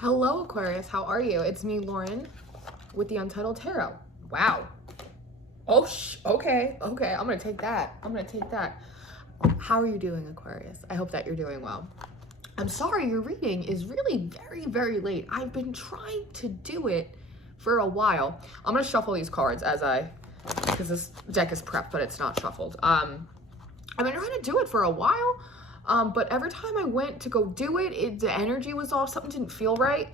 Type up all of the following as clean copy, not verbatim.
Hello, Aquarius. How are you? It's me, Lauren, with the Untitled Tarot. Wow. Oh, okay. Okay, I'm going to take that. How are you doing, Aquarius? I hope that you're doing well. I'm sorry, your reading is really very, very late. I've been trying to do it for a while. I'm going to shuffle these cards because this deck is prepped, but it's not shuffled. I've been trying to do it for a while. But every time I went to go do it, the energy was off. Something didn't feel right.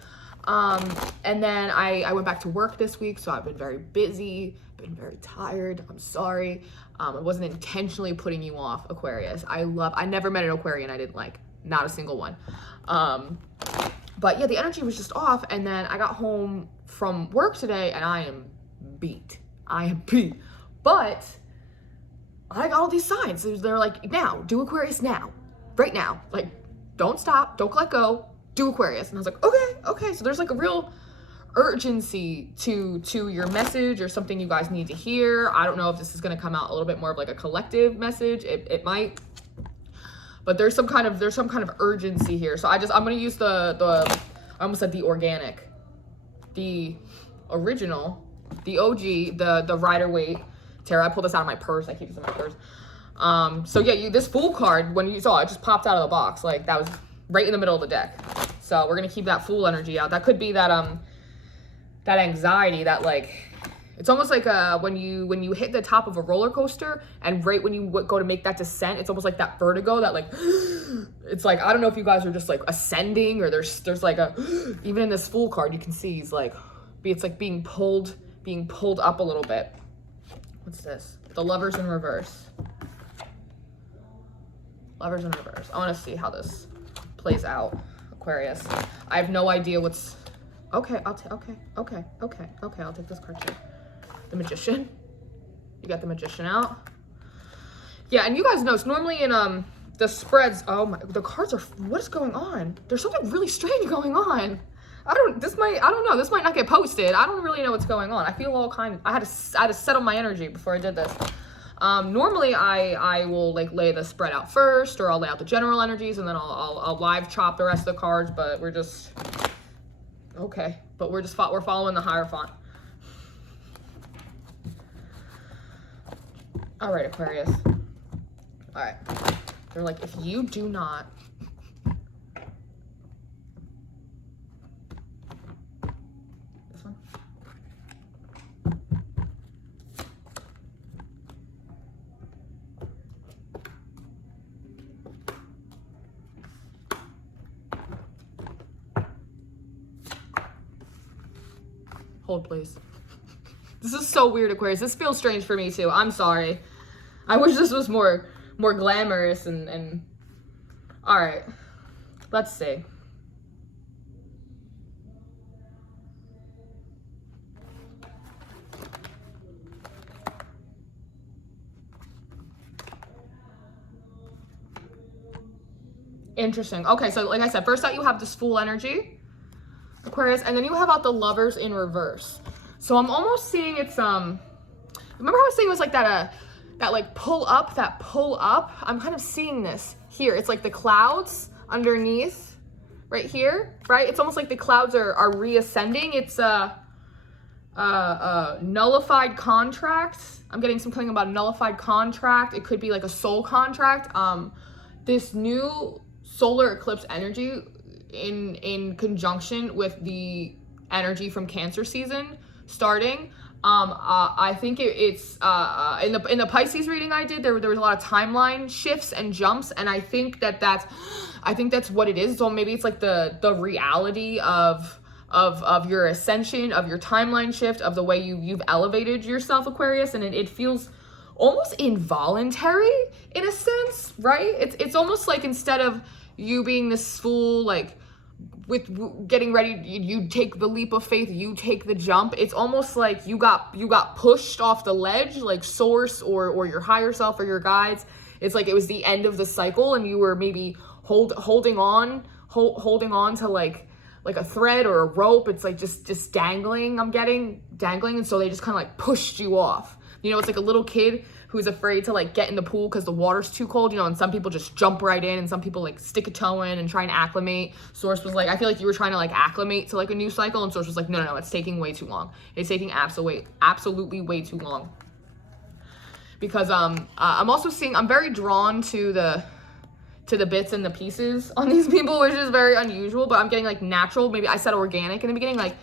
And then I went back to work this week, so I've been very busy, been very tired. I'm sorry. I wasn't intentionally putting you off, Aquarius. I never met an Aquarian I didn't like. Not a single one. But yeah, the energy was just off. And then I got home from work today and I am beat. But I got all these signs. They're like, now, do Aquarius now. Right now, like, don't stop, don't let go, do Aquarius. And I was like, okay. So there's like a real urgency to your message or something you guys need to hear. I don't know if this is going to come out a little bit more of like a collective message. It might, but there's some kind of urgency here. So I'm going to use I almost said the organic, the original, the OG, the Rider-Waite Tarot. I pulled this out of my purse. I keep this in my purse. So yeah, this Fool card, when you saw it, just popped out of the box. Like, that was right in the middle of the deck. So we're gonna keep that Fool energy out. That could be that that anxiety, that like, it's almost like when you hit the top of a roller coaster, and right when you go to make that descent, it's almost like that vertigo, that like, it's like, I don't know if you guys are just like ascending, or there's like even in this Fool card, you can see he's like, it's like being pulled up a little bit. What's this? The Lovers in reverse. Lovers in reverse. I want to see how this plays out, Aquarius. I have no idea what's... Okay, I'll take this card too. The Magician. You got the Magician out. Yeah, and you guys know, it's normally in the spreads. Oh my, the cards are... What is going on? There's something really strange going on. I don't know. This might not get posted. I don't really know what's going on. I feel all kind of... I had to settle my energy before I did this. Normally I will like lay the spread out first, or I'll lay out the general energies, and then I'll live chop the rest of the cards, but we're just, okay. But we're following the Hierophant. All right, Aquarius. All right. They're like, if you do not, this one. Hold, please. This is so weird, Aquarius. This feels strange for me too. I'm sorry. I wish this was more glamorous and all right. Let's see. Interesting. Okay, so like I said, first out you have this Fool energy, Aquarius, and then you have out the Lovers in reverse. So I'm almost seeing it's remember how I was saying it was like that like pull up? I'm kind of seeing this here. It's like the clouds underneath right here, right? It's almost like the clouds are reascending. It's nullified contract. I'm getting something about a nullified contract. It could be like a soul contract. This new solar eclipse energy in conjunction with the energy from Cancer season starting. I think it's in the Pisces reading I did, there was a lot of timeline shifts and jumps, and I think that's what it is. So maybe it's like the reality of your ascension, of your timeline shift, of the way you've elevated yourself, Aquarius, and it feels almost involuntary in a sense, right? It's almost like instead of you being this fool, like with getting ready, you take the leap of faith, you take the jump. It's almost like you got pushed off the ledge, like source or your higher self or your guides. It's like it was the end of the cycle, and you were maybe holding on to like a thread or a rope. It's like just dangling. I'm getting dangling, and so they just kind of like pushed you off. You know, it's like a little kid who's afraid to like get in the pool because the water's too cold, you know, and some people just jump right in and some people like stick a toe in and try and acclimate. Source was like, I feel like you were trying to like acclimate to like a new cycle, and Source was like, no, it's taking way too long. It's taking absolutely way too long. Because I'm also seeing, I'm very drawn to the bits and the pieces on these people, which is very unusual, but I'm getting like natural, maybe I said organic in the beginning, like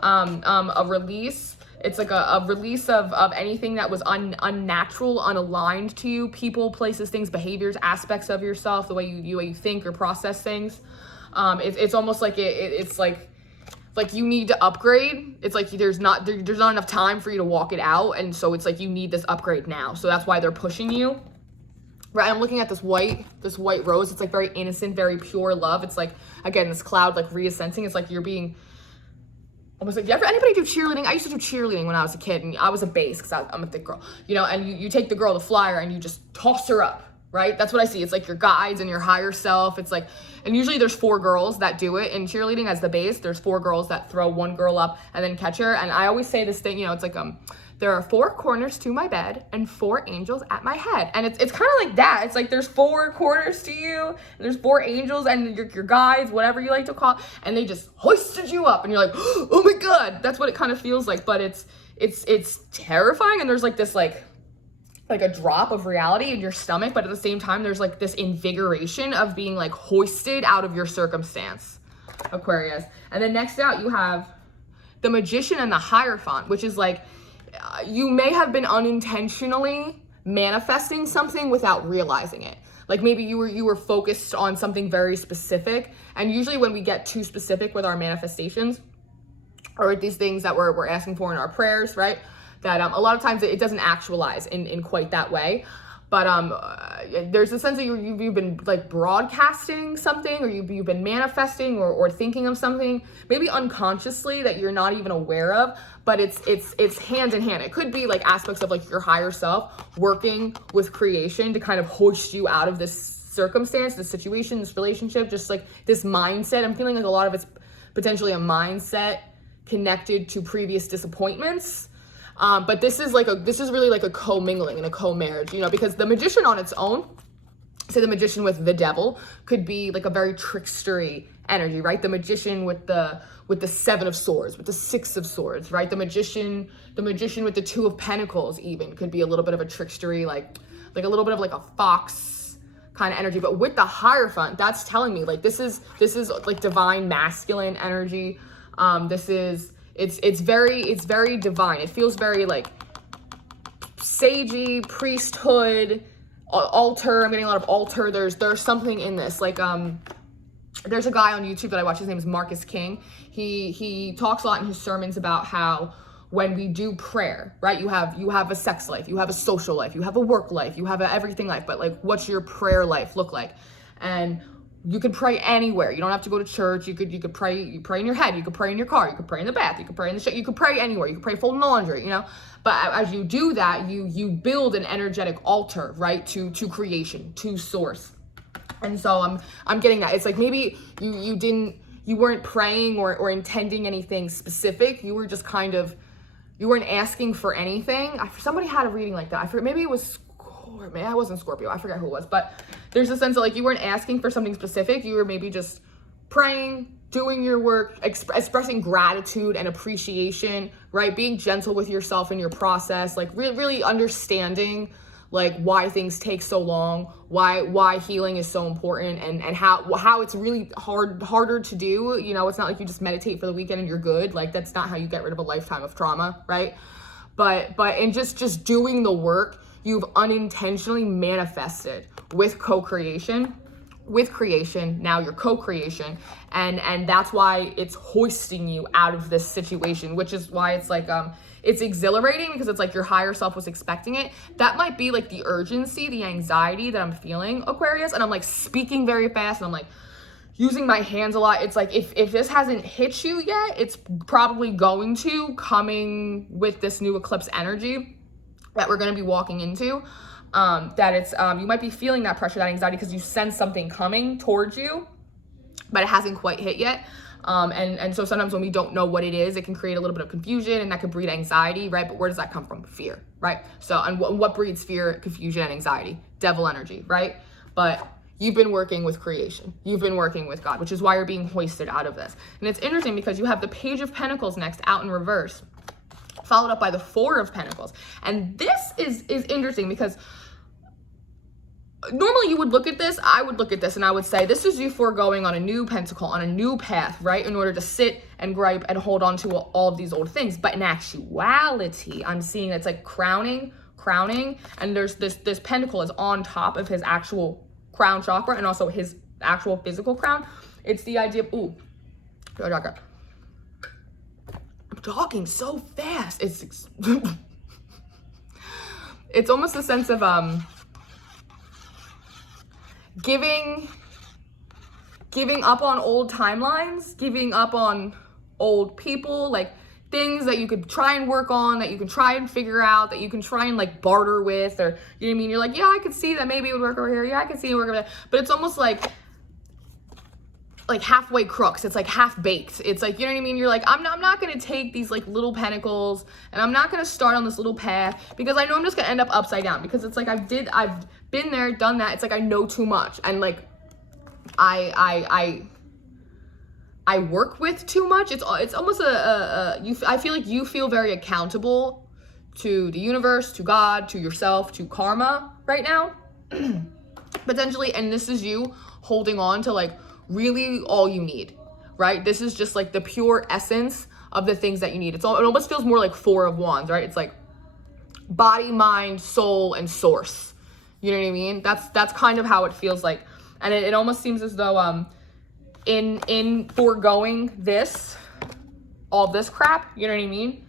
a release. It's like a release of anything that was unnatural, unaligned to you, people, places, things, behaviors, aspects of yourself, the way you think or process things. It's almost like it's like you need to upgrade. It's like there's not enough time for you to walk it out, and so it's like you need this upgrade now. So that's why they're pushing you. Right, I'm looking at this white rose. It's like very innocent, very pure love. It's like, again, this cloud like reascending. It's like you're being almost like, anybody do cheerleading? I used to do cheerleading when I was a kid, and I was a base because I'm a thick girl, you know, and you take the girl, the flyer, and you just toss her up, right? That's what I see. It's like your guides and your higher self. It's like, and usually there's 4 girls that do it in cheerleading as the base. There's 4 girls that throw one girl up and then catch her. And I always say this thing, you know, it's like, there are 4 corners to my bed and 4 angels at my head. And it's kind of like that. It's like there's 4 corners to you, and there's 4 angels and your guides, whatever you like to call it, and they just hoisted you up and you're like, oh my God, that's what it kind of feels like. But it's terrifying, and there's like this like a drop of reality in your stomach, but at the same time there's like this invigoration of being like hoisted out of your circumstance, Aquarius. And then next out you have the Magician and the Hierophant, which is like, you may have been unintentionally manifesting something without realizing it. Like maybe you were focused on something very specific, and usually when we get too specific with our manifestations or these things that we're asking for in our prayers, right, that a lot of times it doesn't actualize in quite that way. But there's a sense that you've been like broadcasting something, or you've been manifesting or thinking of something, maybe unconsciously, that you're not even aware of, but it's hand in hand. It could be like aspects of like your higher self working with creation to kind of hoist you out of this circumstance, this situation, this relationship, just like this mindset. I'm feeling like a lot of it's potentially a mindset connected to previous disappointments. But this is really like a co-mingling and a co-marriage, you know, because the Magician on its own, say the Magician with the devil, could be like a very trickstery energy, right? The Magician with the 7 of Swords, with the 6 of Swords, right? The magician with the 2 of Pentacles even could be a little bit of a trickstery, like a little bit of like a fox kind of energy. But with the Hierophant, that's telling me like this is like divine masculine energy. It's very divine. It feels very like sagey, priesthood, altar. I'm getting a lot of altar. There's something in this. Like there's a guy on YouTube that I watch. His name is Marcus King. He talks a lot in his sermons about how when we do prayer, right? You have a sex life, you have a social life, you have a work life, you have a everything life. But like, what's your prayer life look like? And you could pray anywhere. You don't have to go to church. You could pray. You pray in your head. You could pray in your car. You could pray in the bath. You could pray in the shit. You could pray anywhere. You could pray folding laundry. You know. But as you do that, you build an energetic altar, right, to creation, to source. And so I'm getting that. It's like maybe you weren't praying or intending anything specific. You were just kind of, you weren't asking for anything. Somebody had a reading like that. I forget. Maybe it was. Maybe I wasn't Scorpio. I forget who it was, but there's a sense that like you weren't asking for something specific. You were maybe just praying, doing your work, expressing gratitude and appreciation, right? Being gentle with yourself in your process, like really understanding like why things take so long, why healing is so important, and how it's really harder to do. You know, it's not like you just meditate for the weekend and you're good. Like that's not how you get rid of a lifetime of trauma, right? But in just doing the work, you've unintentionally manifested with co-creation, with creation, now your co-creation, and that's why it's hoisting you out of this situation, which is why it's like it's exhilarating, because it's like your higher self was expecting it. That might be like the urgency, the anxiety that I'm feeling, Aquarius, and I'm like speaking very fast, and I'm like using my hands a lot. It's like if this hasn't hit you yet, it's probably going to, coming with this new eclipse energy that we're going to be walking into, that it's you might be feeling that pressure, that anxiety, because you sense something coming towards you, but it hasn't quite hit yet. And so sometimes when we don't know what it is, it can create a little bit of confusion, and that could breed anxiety, right? But where does that come from? Fear, right? So, and what breeds fear, confusion, and anxiety? Devil energy, right? But you've been working with creation. You've been working with God, which is why you're being hoisted out of this. And it's interesting because you have the Page of Pentacles next out in reverse, followed up by the Four of Pentacles. And this is interesting because normally you would look at this, I would look at this and I would say, this is you foregoing on a new pentacle, on a new path, right? In order to sit and gripe and hold on to all of these old things. But in actuality, I'm seeing it's like crowning, and there's this pentacle is on top of his actual crown chakra and also his actual physical crown. It's the idea of, ooh, I'm talking so fast. It's it's almost a sense of giving up on old timelines, giving up on old people, like things that you could try and work on, that you can try and figure out, that you can try and like barter with, or you know what I mean? You're like, yeah, I could see that maybe it would work over here. Yeah, I could see it work over there. But it's almost like halfway crooks. It's like half baked. It's like, you know what I mean? You're like, I'm not going to take these like little pentacles and I'm not going to start on this little path because I know I'm just going to end up upside down, because it's like I've been there, done that. It's like I know too much, and like I work with too much. It's almost I feel like you feel very accountable to the universe, to God, to yourself, to karma right now, potentially. And this is you holding on to like really all you need, right? This is just like the pure essence of the things that you need. It almost feels more like Four of Wands, right? It's like body, mind, soul, and source. You know what I mean? That's kind of how it feels like. And it almost seems as though in foregoing this, all this crap, you know what I mean?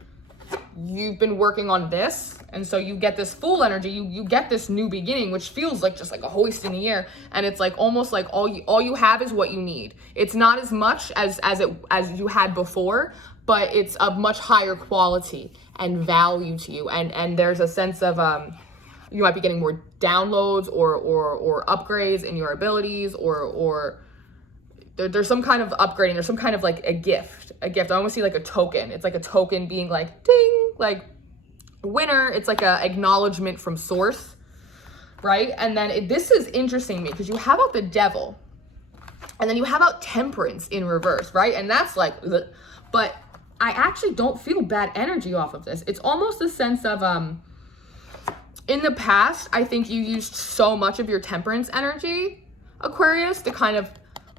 You've been working on this, and so you get this full energy, you get this new beginning, which feels like just like a hoist in the air, and it's like almost like all you have is what you need. It's not as much as you had before, but it's of much higher quality and value to you, and there's a sense of you might be getting more downloads or upgrades in your abilities, or there's some kind of upgrading. There's some kind of like a gift. I almost see like a token. It's like a token being like ding, like winner. It's like a acknowledgement from source, right? And then this is interesting to me because you have out the Devil, and then you have out Temperance in reverse, right? And that's like, but I actually don't feel bad energy off of this. It's almost a sense of in the past, I think you used so much of your Temperance energy, Aquarius, to kind of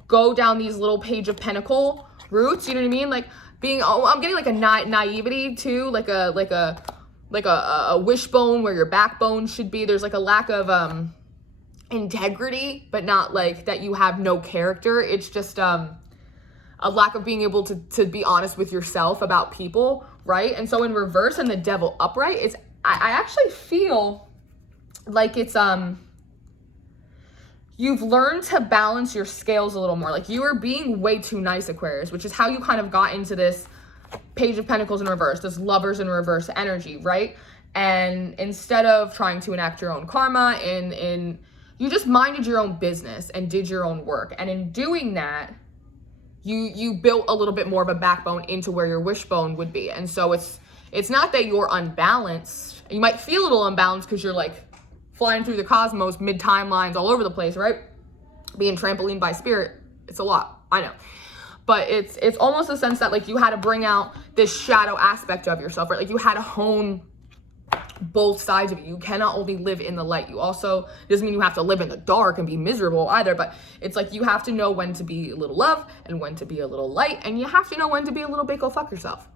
go down these little Page of Pentacle routes, you know what I mean? Like being, I'm getting like a naivety too, like a wishbone where your backbone should be. There's like a lack of integrity, but not like that you have no character. It's just a lack of being able to be honest with yourself about people, right? And so in reverse and the Devil upright, it's I actually feel like it's you've learned to balance your scales a little more. Like you are being way too nice, Aquarius, which is how you kind of got into this Page of Pentacles in reverse, this Lovers in reverse energy, right? And instead of trying to enact your own karma, you just minded your own business and did your own work. And in doing that, you built a little bit more of a backbone into where your wishbone would be. And so it's not that you're unbalanced. You might feel a little unbalanced because you're like flying through the cosmos, mid-timelines, all over the place, right? Being trampolined by spirit. It's a lot, I know. But it's almost a sense that like you had to bring out this shadow aspect of yourself, right? Like you had to hone both sides of it. You cannot only live in the light. You also, it doesn't mean you have to live in the dark and be miserable either, but it's like you have to know when to be a little love and when to be a little light, and you have to know when to be a little bit go fuck yourself.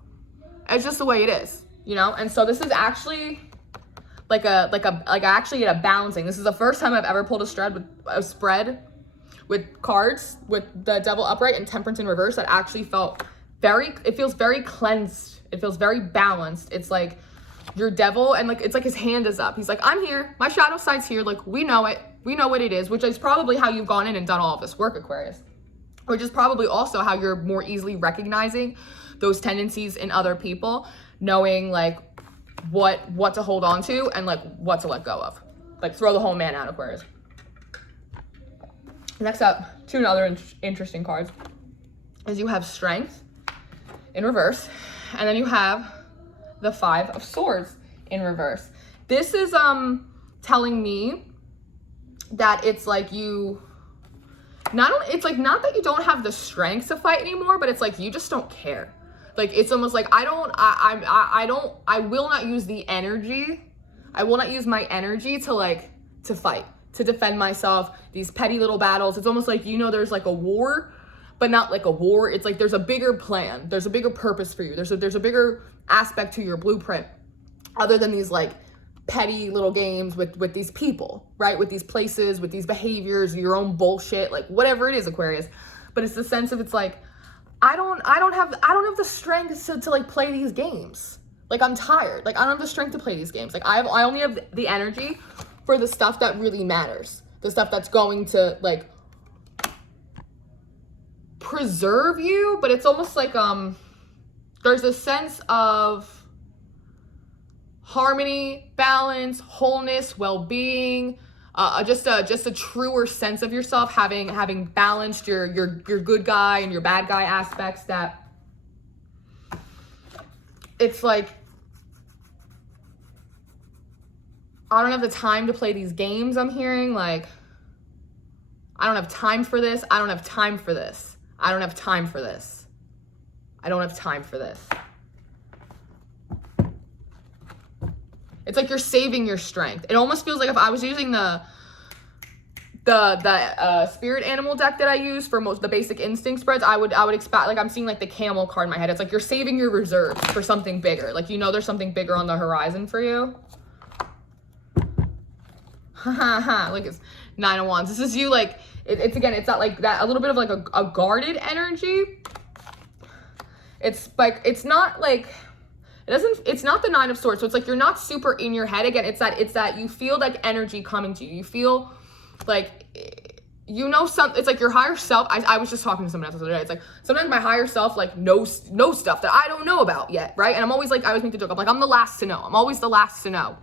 It's just the way it is, you know? And so this is actually like I actually get a balancing. This is the first time I've ever pulled a spread with cards with the Devil upright and Temperance in reverse that actually it feels very cleansed. It feels very balanced. It's like your Devil, and like it's like his hand is up. He's like, I'm here. My shadow side's here. Like we know it. We know what it is, which is probably how you've gone in and done all of this work, Aquarius. Which is probably also how you're more easily recognizing those tendencies in other people, knowing like what to hold on to and like what to let go of. Like throw the whole man out, Aquarius. Next up, two other interesting cards. is you have Strength in reverse, and then you have the Five of Swords in reverse. This is telling me that it's like you not only, it's like not that you don't have the strength to fight anymore, but it's like you just don't care. Like it's almost like I will not use the energy. I will not use my energy to fight, to defend myself, these petty little battles. It's almost like, you know, there's like a war, but not like a war. It's like there's a bigger plan. There's a bigger purpose for you. There's a bigger aspect to your blueprint other than these like petty little games with these people, right? With these places, with these behaviors, your own bullshit, like whatever it is, Aquarius. But it's the sense of, it's like, I don't have the strength to like play these games. Like I'm tired. Like I don't have the strength to play these games. Like I only have the energy for the stuff that really matters. The stuff that's going to like preserve you, but it's almost like there's a sense of harmony, balance, wholeness, well-being, just a truer sense of yourself, having balanced your good guy and your bad guy aspects, that it's like, I don't have the time to play these games. I'm hearing like, I don't have time for this. I don't have time for this. I don't have time for this. I don't have time for this. It's like you're saving your strength. It almost feels like if I was using the spirit animal deck that I use for most of the basic instinct spreads, I would expect, like I'm seeing like the camel card in my head. It's like you're saving your reserves for something bigger. Like, you know, there's something bigger on the horizon for you. Like it's Nine of Wands. This is you, like, it's again, it's not like that, a little bit of like a guarded energy. It's like, it's not like, it's not the Nine of Swords. So it's like, you're not super in your head. Again, it's that you feel like energy coming to you. You feel like, you know, it's like your higher self. I was just talking to someone else the other day. It's like, sometimes my higher self like knows stuff that I don't know about yet, right? And I'm always like, I always make the joke, I'm like, I'm the last to know. I'm always the last to know.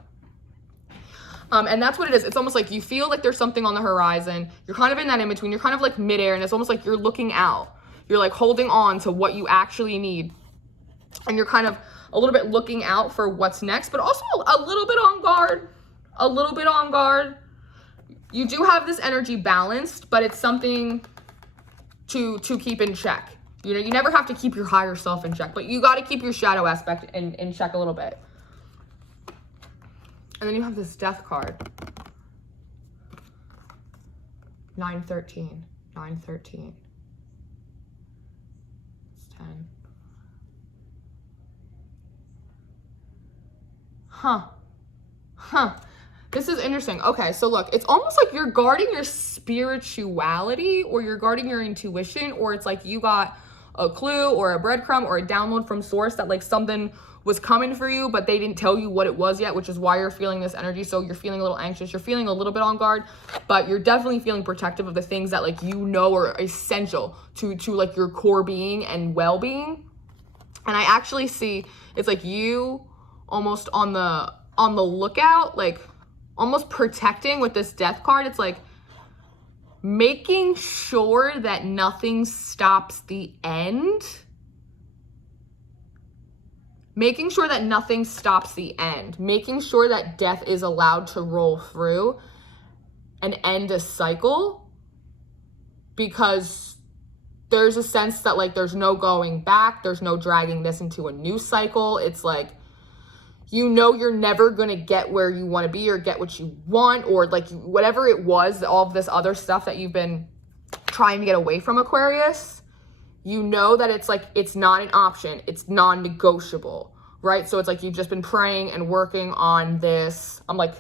And that's what it is. It's almost like you feel like there's something on the horizon. You're kind of in that in between. You're kind of like midair, and it's almost like you're looking out. You're like holding on to what you actually need. And you're kind of a little bit looking out for what's next, but also a little bit on guard. A little bit on guard. You do have this energy balanced, but it's something to keep in check. You know, you never have to keep your higher self in check, but you got to keep your shadow aspect in check a little bit. And then you have this Death card. 913. 913. It's 10. Huh. This is interesting. Okay, so look, it's almost like you're guarding your spirituality, or you're guarding your intuition, or it's like you got a clue or a breadcrumb or a download from source that like something was coming for you, but they didn't tell you what it was yet, which is why you're feeling this energy. So you're feeling a little anxious, you're feeling a little bit on guard, but you're definitely feeling protective of the things that like, you know, are essential to like your core being and well-being. And I actually see it's like you almost on the lookout, like almost protecting with this Death card. It's like making sure that nothing stops the end. Making sure that nothing stops the end. Making sure that death is allowed to roll through and end a cycle, because there's a sense that like there's no going back. There's no dragging this into a new cycle. It's like, you know, you're never going to get where you want to be or get what you want, or like whatever it was, all of this other stuff that you've been trying to get away from, Aquarius. You know that it's like, it's not an option. It's non-negotiable, right? So it's like you've just been praying and working on this. I'm like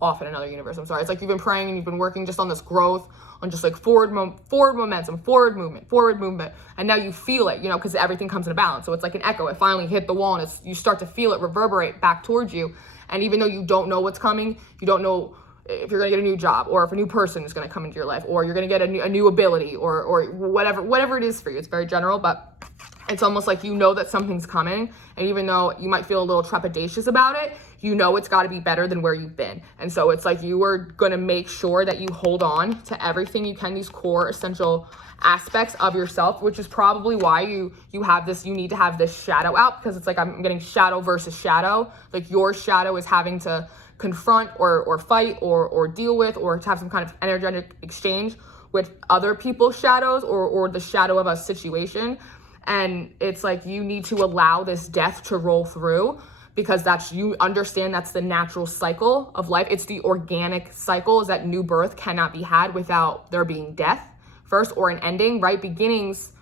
off in another universe. I'm sorry. It's like you've been praying and you've been working just on this growth, on just like forward momentum, forward movement. And now you feel it, you know, because everything comes in a balance. So it's like an echo. It finally hit the wall, and you start to feel it reverberate back towards you. And even though you don't know what's coming, you don't know if you're gonna get a new job, or if a new person is gonna come into your life, or you're gonna get a new ability, or whatever it is for you. It's very general, but It's almost like you know that something's coming, and even though you might feel a little trepidatious about it, you know it's got to be better than where you've been. And so it's like you are going to make sure that you hold on to everything you can, these core essential aspects of yourself, which is probably why you have this, you need to have this shadow out, because it's like I'm getting shadow versus shadow. Like your shadow is having to confront or fight or deal with, or to have some kind of energetic exchange with other people's shadows or the shadow of a situation. And it's like you need to allow this death to roll through, because that's, you understand that's the natural cycle of life. It's the organic cycle, is that new birth cannot be had without there being death first or an ending, right? Beginnings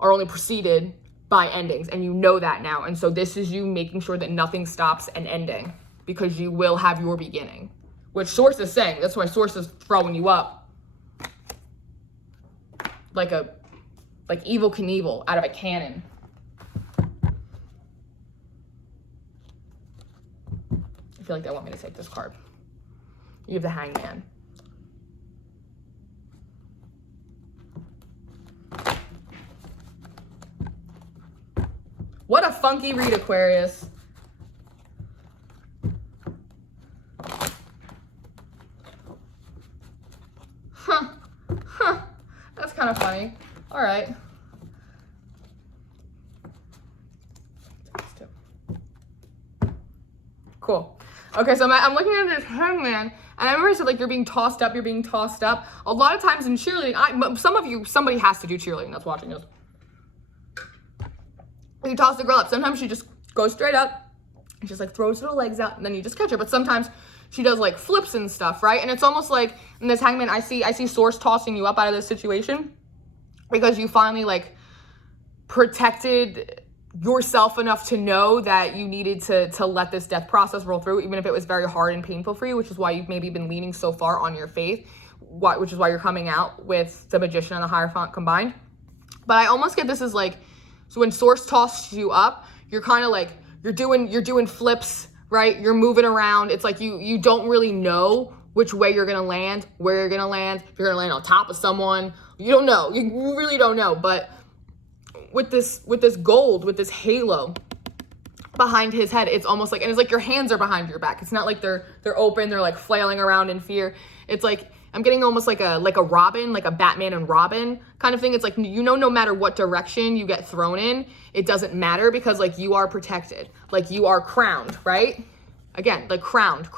are only preceded by endings, and you know that now. And so this is you making sure that nothing stops an ending, because you will have your beginning, which Source is saying. That's why Source is throwing you up like Evel Knievel out of a cannon. I feel like they want me to take this card. You have the Hangman. What a funky read, Aquarius. Huh. That's kind of funny. All right. Cool. Okay, so I'm looking at this Hangman, and I remember I said, like, you're being tossed up, you're being tossed up. A lot of times in cheerleading, somebody has to do cheerleading that's watching this. You toss the girl up. Sometimes she just goes straight up and just like throws her legs out, and then you just catch her. But sometimes she does like flips and stuff, right? And it's almost like in this Hangman, I see Source tossing you up out of this situation, because you finally like protected yourself enough to know that you needed to let this death process roll through, even if it was very hard and painful for you, which is why you've maybe been leaning so far on your faith, which is why you're coming out with the Magician and the Hierophant combined. But I almost get this as like, so when Source tosses you up, you're kind of like, you're doing flips, right? You're moving around. It's like you don't really know which way you're gonna land, where you're gonna land, if you're gonna land on top of someone. You don't know. You really don't know. But with this gold, with this halo behind his head, it's almost like, and it's like your hands are behind your back. It's not like they're open, they're like flailing around in fear. It's like, I'm getting almost like a Robin, like a Batman and Robin kind of thing. It's like, no matter what direction you get thrown in, it doesn't matter, because like you are protected, like you are crowned, right? Again, like crowned.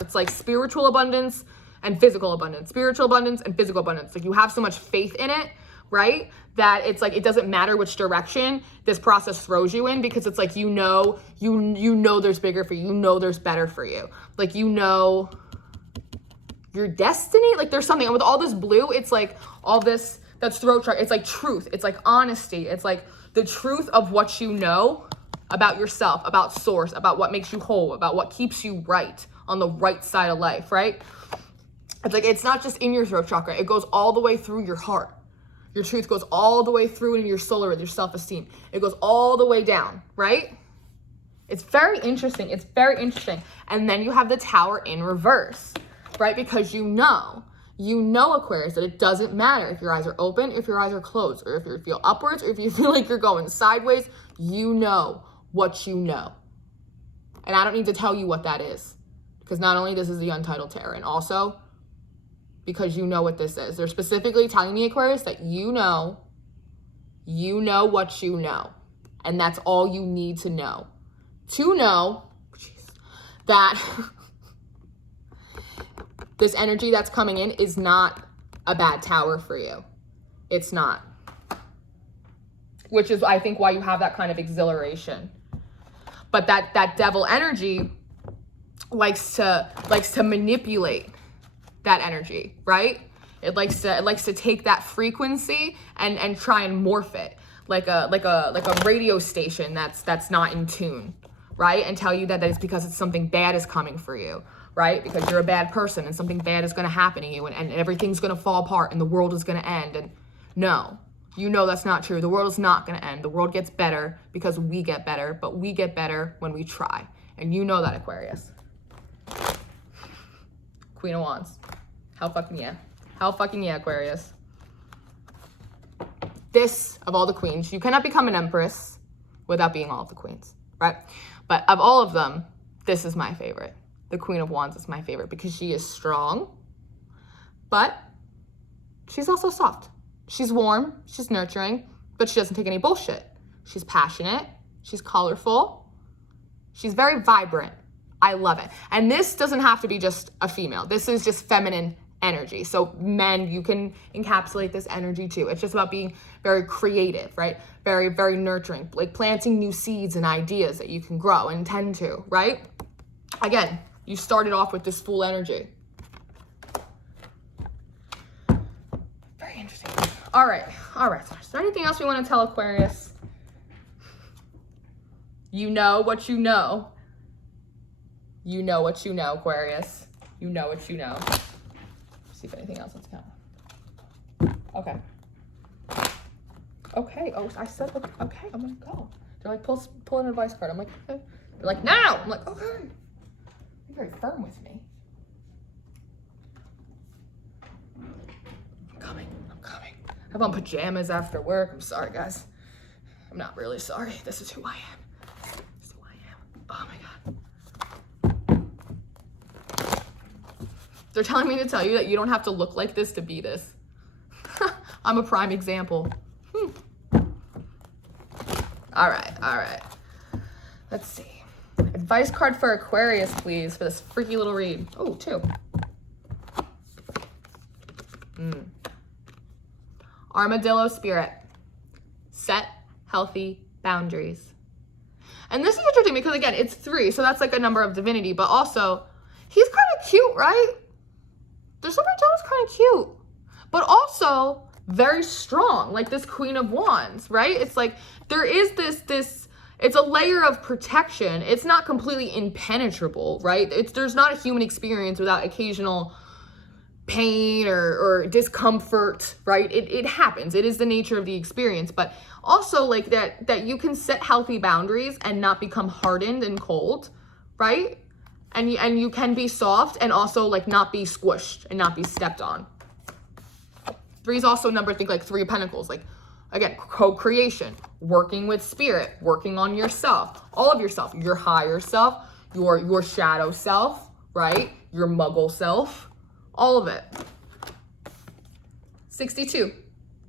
It's like spiritual abundance and physical abundance, spiritual abundance and physical abundance. Like you have so much faith in it, right? That it's like, it doesn't matter which direction this process throws you in, because it's like, you know there's bigger for you. You know there's better for you. Like, you know your destiny. Like there's something, and with all this blue, it's like all this, that's throat chakra. It's like truth. It's like honesty. It's like the truth of what you know about yourself, about Source, about what makes you whole, about what keeps you right on the right side of life, right? It's like, it's not just in your throat chakra. It goes all the way through your heart. Your truth goes all the way through into your soul, with your self-esteem. It goes all the way down, right? It's very interesting. It's very interesting. And then you have the Tower in reverse, right? Because you know, Aquarius, that it doesn't matter if your eyes are open, if your eyes are closed, or if you feel upwards, or if you feel like you're going sideways. You know what you know. And I don't need to tell you what that is, because not only this is the Untitled Tarot, and also because you know what this is. They're specifically telling me, Aquarius, that you know what you know. And that's all you need to know. To know that this energy that's coming in is not a bad tower for you. It's not. Which is, I think, why you have that kind of exhilaration. But that devil energy likes to manipulate that energy, right? It likes to take that frequency and try and morph it like a radio station that's not in tune, right? And tell you that it's because it's something bad is coming for you, right? Because you're a bad person and something bad is going to happen to you, and everything's going to fall apart and the world is going to end. And no, you know that's not true. The world is not going to end. The world gets better because we get better, but we get better when we try. And you know that, Aquarius. Queen of Wands. Hell fucking yeah. Hell fucking yeah, Aquarius. This, of all the queens, you cannot become an empress without being all of the queens, right? But of all of them, this is my favorite. The Queen of Wands is my favorite because she is strong, but she's also soft. She's warm, she's nurturing, but she doesn't take any bullshit. She's passionate, she's colorful, she's very vibrant. I love it. And this doesn't have to be just a female. This is just feminine energy. So men, you can encapsulate this energy too. It's just about being very creative, right? Very, very nurturing, like planting new seeds and ideas that you can grow and tend to, right? Again, you started off with this full energy. Very interesting. All right. Is there anything else we want to tell Aquarius? You know what you know. You know what you know, Aquarius. You know what you know. See if anything else wants to come. Okay. Okay. Oh, I said, okay, I'm gonna go. They're like, pull an advice card. I'm like, okay. They're like, now. I'm like, okay. You're very firm with me. I'm coming. I have on pajamas after work. I'm sorry, guys. I'm not really sorry. This is who I am. Oh my God. They're telling me to tell you that you don't have to look like this to be this. I'm a prime example. All right. Let's see. Advice card for Aquarius, please, for this freaky little read. Oh, 2. Armadillo spirit. Set healthy boundaries. And this is interesting because, again, it's 3, so that's like a number of divinity, but also, he's kind of cute, right? This armadillo is kind of cute, but also very strong, like this Queen of Wands, right? It's like there is this it's a layer of protection. It's not completely impenetrable, right? There's not a human experience without occasional pain or discomfort, right? It happens. It is the nature of the experience, but also like that you can set healthy boundaries and not become hardened and cold, right? And you can be soft and also like not be squished and not be stepped on. 3 is also a number, I think, like 3 of Pentacles. Like, again, co-creation, working with spirit, working on yourself, all of yourself, your higher self, your shadow self, right? Your muggle self, all of it. 62,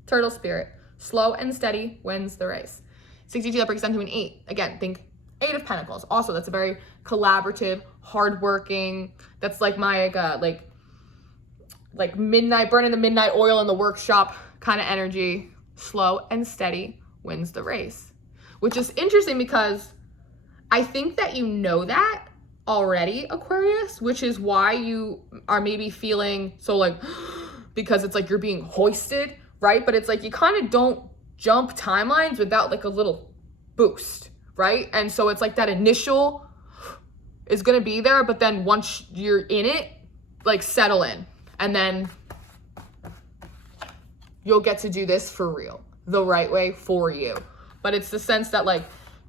turtle spirit, slow and steady wins the race. 62, that breaks down to an 8. Again, think 8 of Pentacles. Also, that's a very collaborative, hardworking. That's like my like midnight, burning the midnight oil in the workshop kind of energy. Slow and steady wins the race, which is interesting because I think that you know that already, Aquarius, which is why you are maybe feeling so like, because it's like you're being hoisted, right? But it's like you kind of don't jump timelines without like a little boost, right? And so it's like that initial is going to be there, but then once you're in it, like settle in, and then you'll get to do this for real, the right way for you. But it's the sense that like,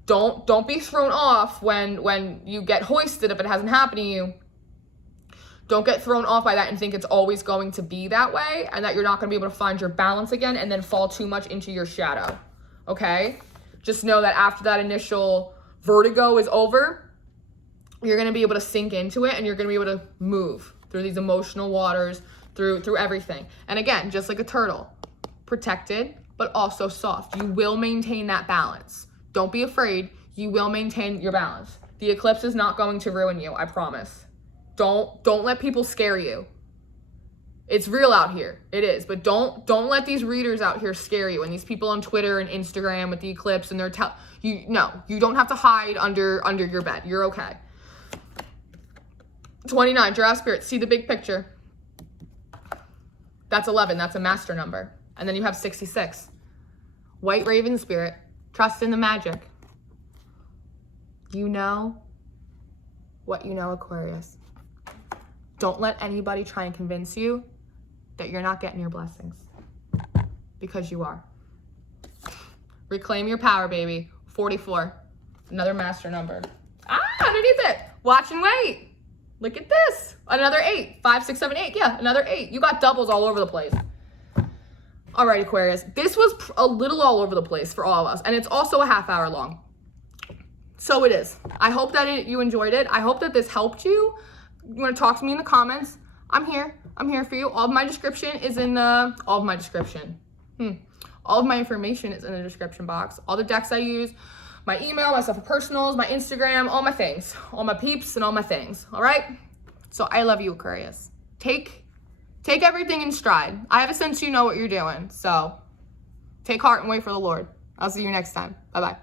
don't be thrown off when you get hoisted if it hasn't happened to you. Don't get thrown off by that and think it's always going to be that way and that you're not going to be able to find your balance again and then fall too much into your shadow, okay? Just know that after that initial vertigo is over, you're going to be able to sink into it and you're going to be able to move through these emotional waters, through everything. And again, just like a turtle, protected, but also soft. You will maintain that balance. Don't be afraid. You will maintain your balance. The eclipse is not going to ruin you, I promise. Don't let people scare you. It's real out here. It is. But don't let these readers out here scare you and these people on Twitter and Instagram with the eclipse and they're you don't have to hide under your bed. You're okay. 29, Giraffe Spirit, see the big picture. That's 11, that's a master number. And then you have 66. White Raven Spirit, trust in the magic. You know what you know, Aquarius. Don't let anybody try and convince you that you're not getting your blessings. Because you are. Reclaim your power, baby. 44, another master number. Underneath it, watch and wait. Look at this. Another 8. 5, 6, 7, 8. Yeah, another 8. You got doubles all over the place. All right, Aquarius. This was a little all over the place for all of us, and it's also a half hour long. So it is. I hope that you enjoyed it. I hope that this helped you. You want to talk to me in the comments? I'm here. I'm here for you. All of my description is in the, all of my description. All of my information is in the description box. All the decks I use, my email, my stuff for personals, my Instagram, all my things, all my peeps and all my things. All right. So I love you, Aquarius. Take everything in stride. I have a sense you know what you're doing. So take heart and wait for the Lord. I'll see you next time. Bye-bye.